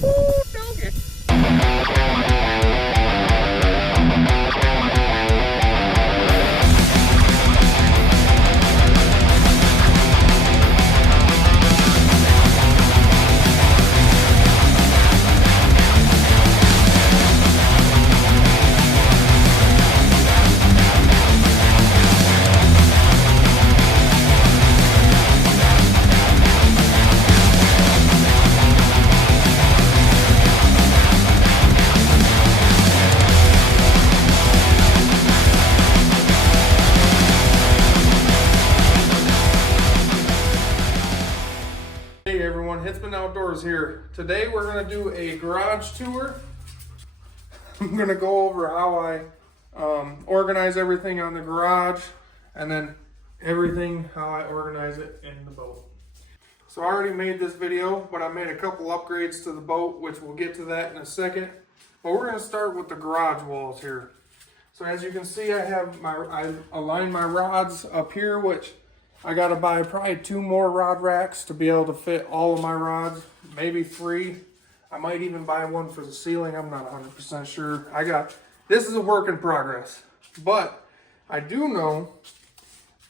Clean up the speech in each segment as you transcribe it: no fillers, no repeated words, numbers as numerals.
Doggy. Hey everyone, Hitsman Outdoors here. Today we're going to do a garage tour. I'm going to go over how I organize everything on the garage and then everything how I organize it in the boat. So I already made this video, but I made a couple upgrades to the boat, which we'll get to that in a second. But we're going to start with the garage walls here. So as you can see, I aligned my rods up here, which I gotta buy probably 2 more rod racks to be able to fit all of my rods, maybe 3. I might even buy one for the ceiling. I'm not 100% sure. This is a work in progress, but I do know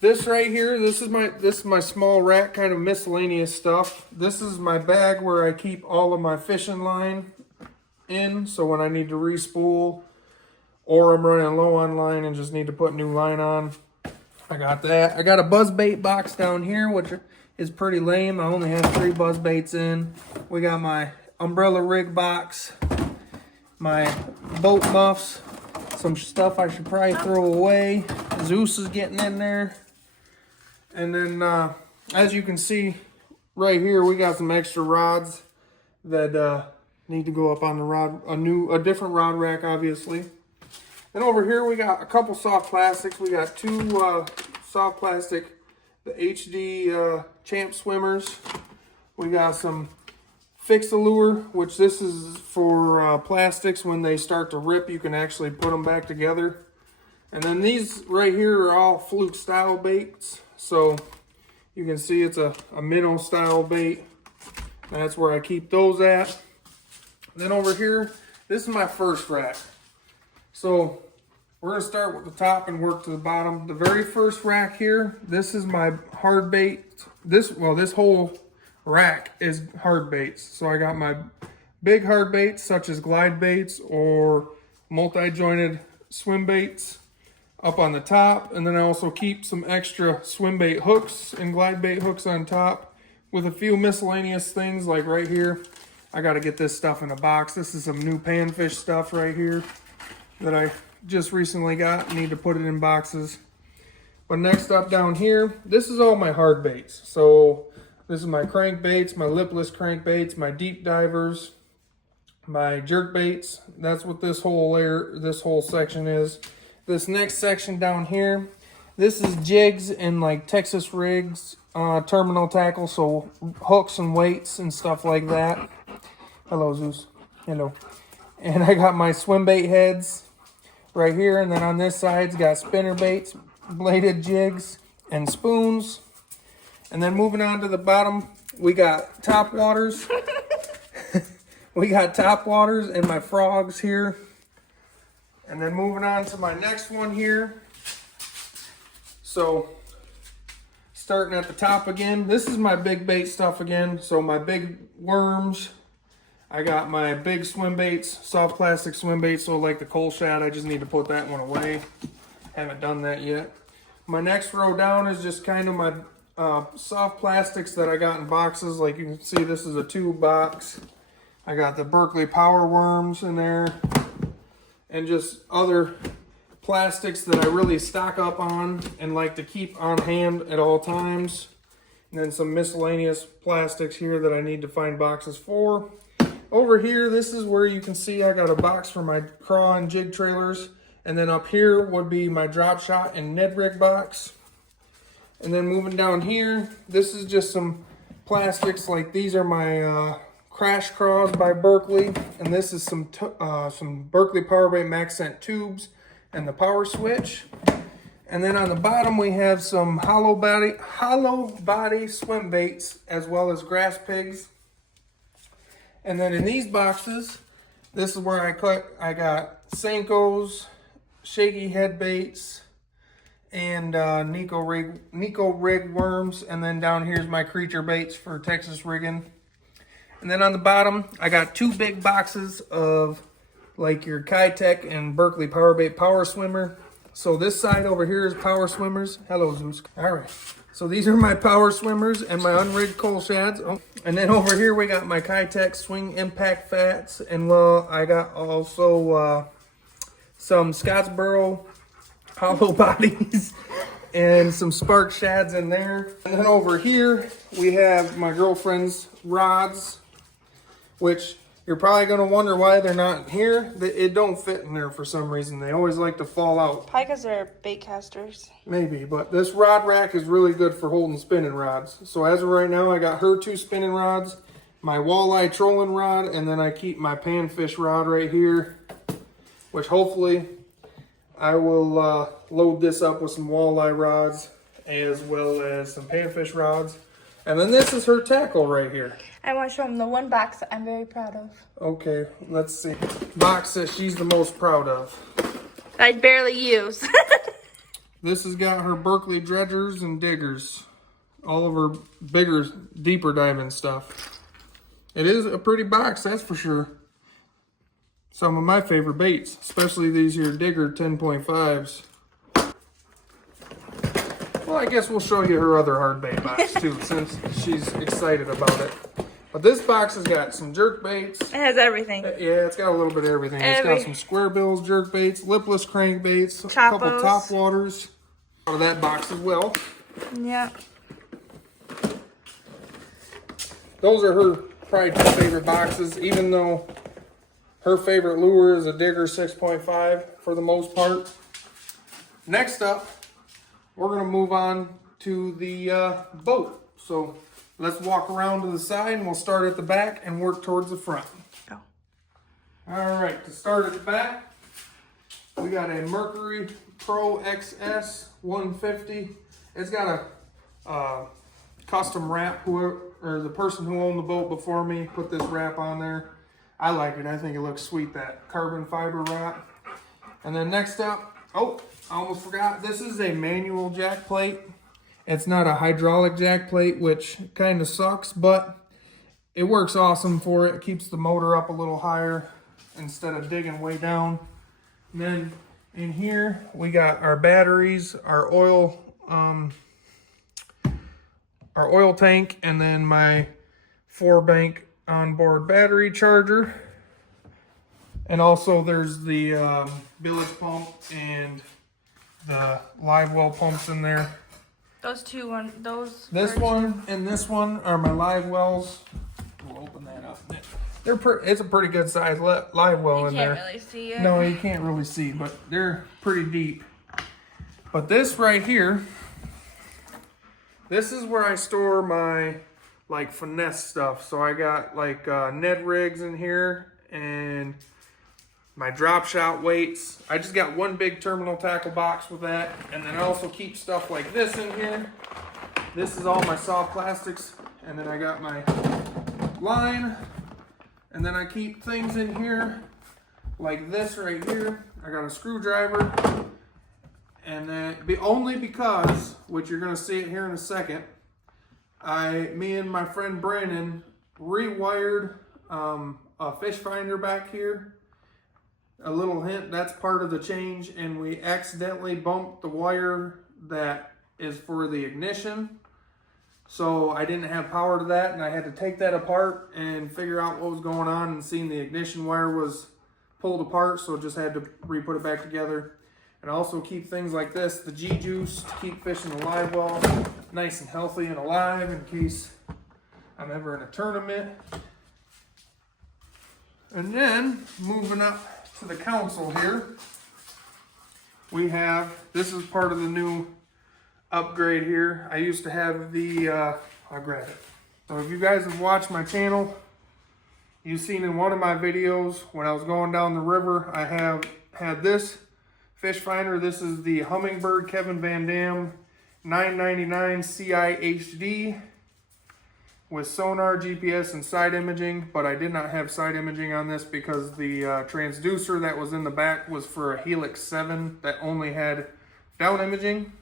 this right here. This is my small rack, kind of miscellaneous stuff. This is my bag where I keep all of my fishing line in. So when I need to re-spool or I'm running low on line and just need to put new line on, I got that. I got a buzz bait box down here, which is pretty lame. I only have 3 buzz baits in. We got my umbrella rig box, my boat muffs, some stuff I should probably throw away. Zeus is getting in there. And then, as you can see right here, we got some extra rods that need to go up on the rod, a different rod rack, obviously. And over here we got a couple soft plastics. We got 2 soft plastic, the HD Champ swimmers. We got some Fix-A-Lure, which this is for plastics. When they start to rip, you can actually put them back together. And then these right here are all fluke style baits. So you can see it's a minnow style bait. That's where I keep those at. Then over here, this is my first rack. So we're going to start with the top and work to the bottom. The very first rack here, this is my hard bait. This whole rack is hard baits. So I got my big hard baits such as glide baits or multi-jointed swim baits up on the top. And then I also keep some extra swim bait hooks and glide bait hooks on top with a few miscellaneous things like right here. I got to get this stuff in a box. This is some new panfish stuff right here that I just recently got. Need to put it in boxes. But next up down here, this is all my hard baits. So this is my crankbaits, my lipless crankbaits, my deep divers, my jerk baits. That's what this whole section is. This next section down here, this is jigs and like Texas rigs, terminal tackle, so hooks and weights and stuff like that. Hello, Zeus. Hello. And I got my swim bait heads right here. And then on this side's got spinner baits, bladed jigs, and spoons. And then moving on to the bottom, we got top waters. We got top waters and my frogs here. And then moving on to my next one here. So starting at the top again, this is my big bait stuff again. So my big worms. I got my big swim baits, soft plastic swim baits, so like the coal shad, I just need to put that one away. Haven't done that yet. My next row down is just kind of my soft plastics that I got in boxes. Like you can see, this is a 2 box. I got the Berkley power worms in there and just other plastics that I really stock up on and like to keep on hand at all times. And then some miscellaneous plastics here that I need to find boxes for. Over here, this is where you can see I got a box for my craw and jig trailers. And then up here would be my drop shot and Ned rig box. And then moving down here, this is just some plastics. Like these are my Crash Craws by Berkley. And this is some Berkley Powerbait Maxcent tubes and the power switch. And then on the bottom, we have some hollow body swim baits as well as grass pigs. And then in these boxes, this is where I got Senkos, shaky head baits, and Nico rig worms. And then down here's my creature baits for Texas rigging. And then on the bottom, I got 2 big boxes of like your Kitech and Berkley Power Bait Power Swimmer. So this side over here is Power Swimmers. Hello, Zeus. All right. So these are my Power Swimmers and my unrigged coal shads. Oh. And then over here we got my Kitech Swing Impact Fats. And well, I got also some Scottsboro hollow bodies and some Spark shads in there. And then over here we have my girlfriend's rods, which you're probably going to wonder why they're not here. It don't fit in there for some reason. They always like to fall out. Probably because they're bait casters. Maybe, but this rod rack is really good for holding spinning rods. So as of right now, I got her 2 spinning rods, my walleye trolling rod, and then I keep my panfish rod right here, which hopefully I will load this up with some walleye rods as well as some panfish rods. And then this is her tackle right here. I want to show them the one box that I'm very proud of. Okay, let's see. Box that she's the most proud of. I barely use. This has got her Berkley dredgers and diggers. All of her bigger, deeper diving stuff. It is a pretty box, that's for sure. Some of my favorite baits, especially these here digger 10.5s. Well, I guess we'll show you her other hard bait box too, since she's excited about it. But this box has got some jerk baits. It has everything. Yeah, it's got a little bit of everything. It's got some square bills, jerk baits, lipless crankbaits, a couple top waters out of that box as well. Yeah. Those are her probably 2 favorite boxes, even though her favorite lure is a Digger 6.5 for the most part. Next up, we're going to move on to the boat. So let's walk around to the side and we'll start at the back and work towards the front. Go. All right, to start at the back, we got a Mercury Pro XS 150. It's got a custom wrap. Whoever, or the person who owned the boat before me put this wrap on there. I like it. I think it looks sweet, that carbon fiber wrap. And then next up, oh, I almost forgot. This is a manual jack plate. It's not a hydraulic jack plate, which kind of sucks, but it works awesome for it. It keeps the motor up a little higher instead of digging way down. And then in here, we got our batteries, our oil tank, and then my 4-bank onboard battery charger. And also there's the bilge pump and the live well pumps in there. Those two those. This one and this one are my live wells. We'll open that up. It's a pretty good size live well in there. You can't really see it. No, you can't really see, but they're pretty deep. But this right here, this is where I store my like finesse stuff. So I got like Ned rigs in here and my drop shot weights. I just got one big terminal tackle box with that. And then I also keep stuff like this in here. This is all my soft plastics. And then I got my line. And then I keep things in here like this right here. I got a screwdriver. And then only because, which you're gonna see it here in a second, me and my friend Brandon rewired a fish finder back here. A little hint, that's part of the change, and we accidentally bumped the wire that is for the ignition. So I didn't have power to that, and I had to take that apart and figure out what was going on, and seeing the ignition wire was pulled apart, so just had to re-put it back together. And also keep things like this, the G-Juice, to keep fish in the live well nice and healthy and alive in case I'm ever in a tournament. And then, moving up to the console here, we have, this is part of the new upgrade here. I used to have the, I'll grab it. So if you guys have watched my channel, you've seen in one of my videos when I was going down the river, I have had this fish finder. This is the Humminbird Kevin Van Dam 999 CI HD with sonar, GPS, and side imaging, but I did not have side imaging on this because the transducer that was in the back was for a Helix 7 that only had down imaging.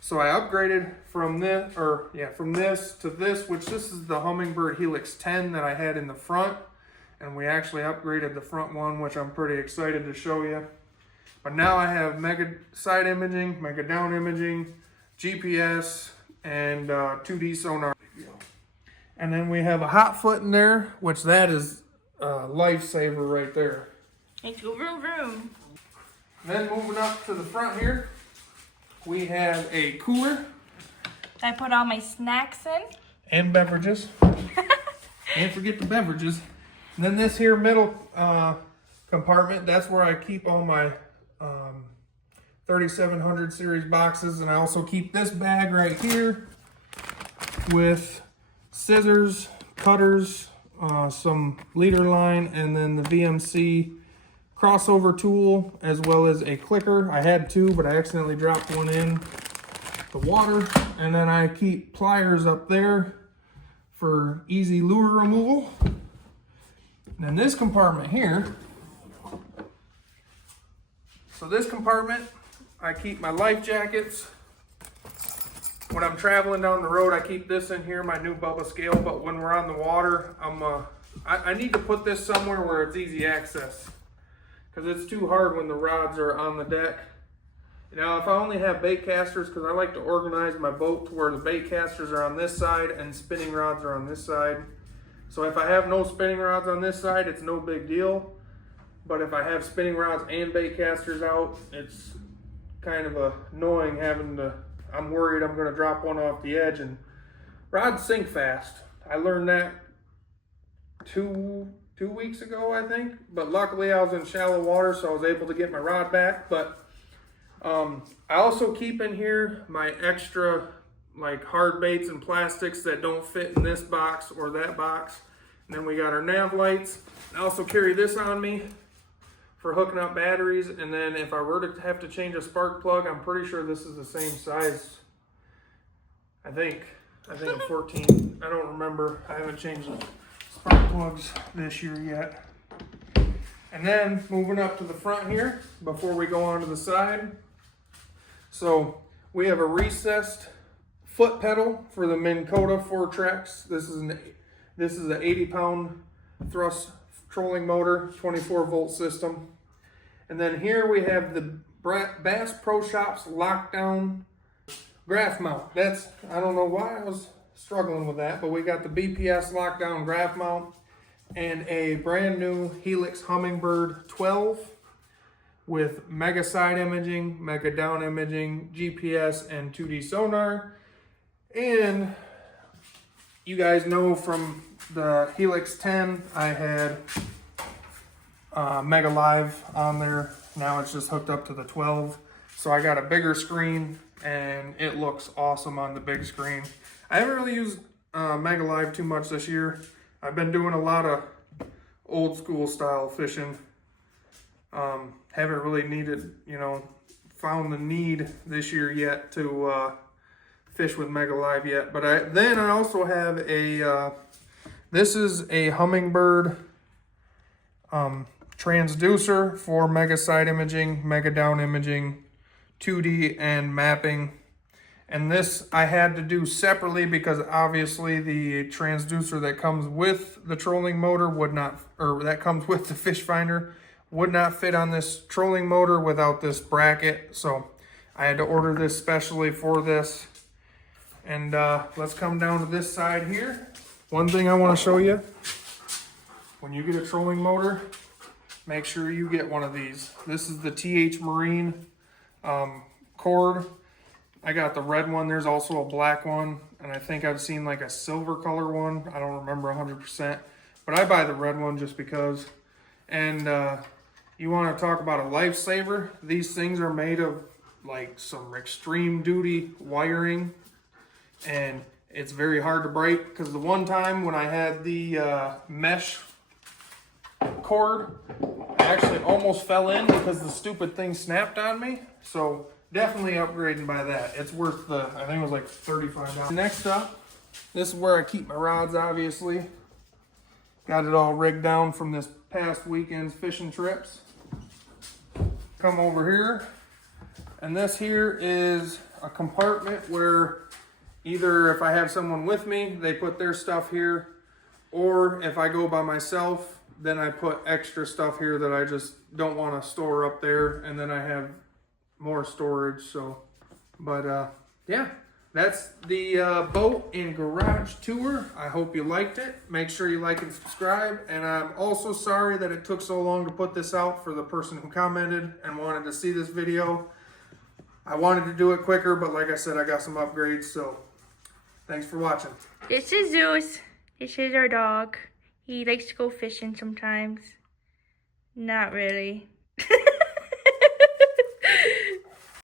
So I upgraded from this, from this to this, which this is the Humminbird Helix 10 that I had in the front. And we actually upgraded the front one, which I'm pretty excited to show you. But now I have mega side imaging, mega down imaging, GPS, and 2D sonar. And then we have a hot foot in there, which that is a lifesaver right there. Let's go vroom vroom. Then moving up to the front here, we have a cooler. I put all my snacks in. And beverages. Can't forget the beverages. And then this here middle compartment, that's where I keep all my 3700 series boxes. And I also keep this bag right here with scissors, cutters, some leader line, and then the VMC crossover tool, as well as a clicker. I had two, but I accidentally dropped one in the water. And then I keep pliers up there for easy lure removal. And then this compartment here, so this compartment, I keep my life jackets. When I'm traveling down the road, I keep this in here, my new Bubba scale, but when we're on the water, I need to put this somewhere where it's easy access, because it's too hard when the rods are on the deck. Now, if I only have bait casters, because I like to organize my boat to where the bait casters are on this side and spinning rods are on this side. So if I have no spinning rods on this side, it's no big deal. But if I have spinning rods and bait casters out, it's kind of annoying having to, I'm worried I'm going to drop one off the edge, and rods sink fast. I learned that two weeks ago, I think. But luckily I was in shallow water, so I was able to get my rod back. But I also keep in here my extra like hard baits and plastics that don't fit in this box or that box. And then we got our nav lights. I also carry this on me for hooking up batteries. And then if I were to have to change a spark plug, I'm pretty sure this is the same size. I think 14. I don't remember. I haven't changed the spark plugs this year yet. And then moving up to the front here before we go on to the side. So we have a recessed foot pedal for the Minn Kota 4Trex. This is an 80-pound thrust trolling motor, 24-volt system. And then here we have the Bass Pro Shops lockdown graph mount. I don't know why I was struggling with that, but we got the BPS lockdown graph mount and a brand new Helix Humminbird 12 with mega side imaging, mega down imaging, GPS, and 2D sonar. And you guys know from the Helix 10, I had Mega Live on there. Now it's just hooked up to the 12. So I got a bigger screen, and it looks awesome on the big screen. I haven't really used Mega Live too much this year. I've been doing a lot of old school style fishing. Haven't really found the need this year yet to fish with Mega Live yet. But I also have this is a Humminbird transducer for mega side imaging, mega down imaging, 2D and mapping. And this I had to do separately because obviously the transducer that comes with the trolling motor that comes with the fish finder would not fit on this trolling motor without this bracket. So I had to order this specially for this. And let's come down to this side here. One thing I want to show you, when you get a trolling motor, make sure you get one of these. This is the TH Marine cord. I got the red one. There's also a black one, and I think I've seen like a silver color one. I don't remember 100%, but I buy the red one just because. And you want to talk about a lifesaver? These things are made of like some extreme duty wiring, and it's very hard to break, because the one time when I had the mesh cord, I actually almost fell in because the stupid thing snapped on me. So definitely upgrading by that. It's worth I think it was like $35. Next up, This is where I keep my rods, obviously. Got it all rigged down from this past weekend's fishing trips. Come over here, and this here is a compartment where either if I have someone with me, they put their stuff here, or if I go by myself, then I put extra stuff here that I just don't want to store up there, and then I have more storage. So, but yeah, that's the boat and garage tour. I hope you liked it. Make sure you like and subscribe. And I'm also sorry that it took so long to put this out for the person who commented and wanted to see this video. I wanted to do it quicker, but like I said, I got some upgrades. So thanks for watching. This is Zeus. This is our dog. He likes to go fishing sometimes. Not really.